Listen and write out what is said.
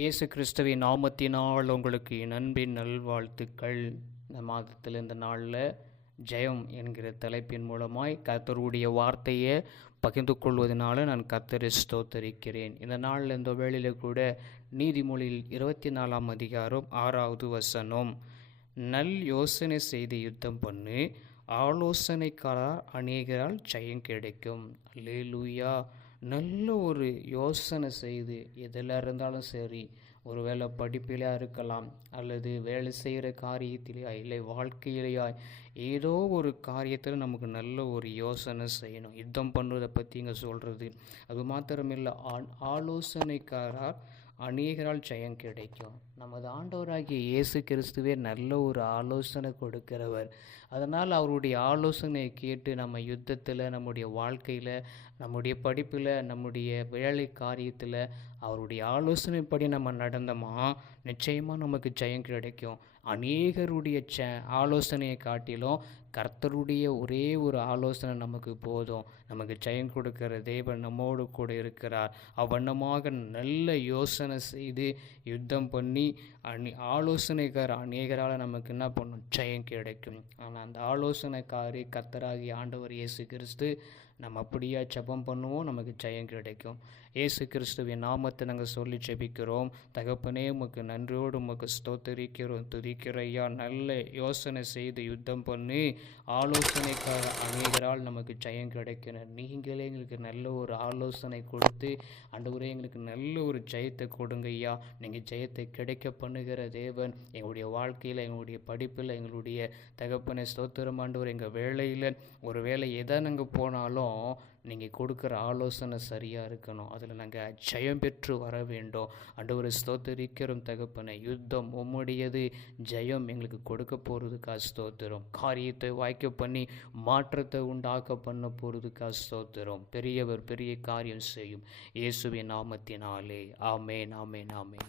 இயேசு கிறிஸ்துவின் நாமத்தினால் உங்களுக்கு என் அன்பின் நல்வாழ்த்துக்கள். இந்த மாதத்தில் இந்த நாளில் ஜெயம் என்கிற தலைப்பின் மூலமாய் கர்த்தருடைய வார்த்தையை பகிர்ந்து கொள்வதனால நான் கர்த்தரை ஸ்தோத்தரிக்கிறேன். இந்த நாளில் இந்த வேளையில் கூட நீதிமொழியில் 24ஆம் அதிகாரம் 6வது வசனம், நல் யோசனை செய்து யுத்தம் பண்ணு, ஆலோசனைக்காரர் அநேகரால் ஜெயம் கிடைக்கும். அல்லேலூயா. நல்ல ஒரு யோசனை செய்து எதில் இருந்தாலும் சரி, ஒருவேளை படிப்பிலையாக இருக்கலாம், அல்லது வேலை செய்கிற காரியத்திலேயா, இல்லை வாழ்க்கையிலையா, ஏதோ ஒரு காரியத்தில் நமக்கு நல்ல ஒரு யோசனை செய்யணும். யுத்தம் பண்ணுறதை பற்றி இங்கே சொல்கிறது. அது மாத்திரமில்லை, ஆலோசனைக்காரால் அநேகரால் ஜெயம் கிடைக்கும். நமது ஆண்டவராகிய இயேசு கிறிஸ்துவே நல்ல ஒரு ஆலோசனை கொடுக்கிறவர். அதனால் அவருடைய ஆலோசனையை கேட்டு நம்ம யுத்தத்தில், நம்முடைய வாழ்க்கையில், நம்முடைய படிப்பில், நம்முடைய வேலை காரியத்தில் அவருடைய ஆலோசனைப்படி நம்ம நடந்தோமா, நிச்சயமாக நமக்கு ஜெயம் கிடைக்கும். அநேகருடைய ஆலோசனையை காட்டிலும் கர்த்தருடைய ஒரே ஒரு ஆலோசனை நமக்கு போதும். நமக்கு ஜெயம் கொடுக்கிற தேவன் நம்மோடு கூட இருக்கிறார். அவ்வண்ணமாக நல்ல யோசனை செய்து யுத்தம் பண்ணி ஆலோசனைக்கார அநேகரால் நமக்கு என்ன பண்ணும், ஜெயம் கிடைக்கும். ஆனால் அந்த ஆலோசனைக்காரி கர்த்தராகிய ஆண்டவர் இயேசு கிறிஸ்து. நம்ம அப்படியே ஜெபம் பண்ணுவோம், நமக்கு ஜெயம் கிடைக்கும். இயேசு கிறிஸ்துவின் நாமத்தை நாங்கள் சொல்லி ஜெபிக்கிறோம். தகப்பனே, உமக்கு நன்றியோடு உமக்கு ஸ்தோத்தரிக்கிறோம், துதிக்கிற ஐயா. நல்ல யோசனை செய்து யுத்தம் பண்ணி ஆலோசனைக்கார அநேகரால் நமக்கு ஜெயம் கிடைக்கணும். நீங்களே எங்களுக்கு நல்ல ஒரு ஆலோசனை கொடுத்து ஆண்டவரே எங்களுக்கு நல்ல ஒரு ஜெயத்தை கொடுங்க ஐயா. நீங்கள் ஜெயத்தை கிடைக்க பண்ணுகிற தேவன். எங்களுடைய வாழ்க்கையில், எங்களுடைய படிப்பில், எங்களுடைய தகப்பனை ஸ்தோத்திரம் ஆண்டவர். எங்கள் வேலையில் ஒரு வேலை எதை நாங்கள் போனாலும் நீங்கள் கொடுக்குற ஆலோசனை சரியாக இருக்கணும். அதில் நாங்கள் ஜெயம் பெற்று வர வேண்டும். ஆண்டவரை ஸ்தோத்தரிக்கிறோம் தகப்பனை. யுத்தம் உம்முடையது, ஜெயம் எங்களுக்கு கொடுக்க போகிறதுக்காக ஸ்தோத்திரம். காரியத்தை வாய்க்க பண்ணி மாற்றத்தை உண்டாக்க பண்ண போகிறதுக்காக ஸ்தோத்திரம். பெரியவர் பெரிய காரியம் செய்யும் இயேசுவின் நாமத்தினாலே. ஆமேன், ஆமேன், ஆமேன்.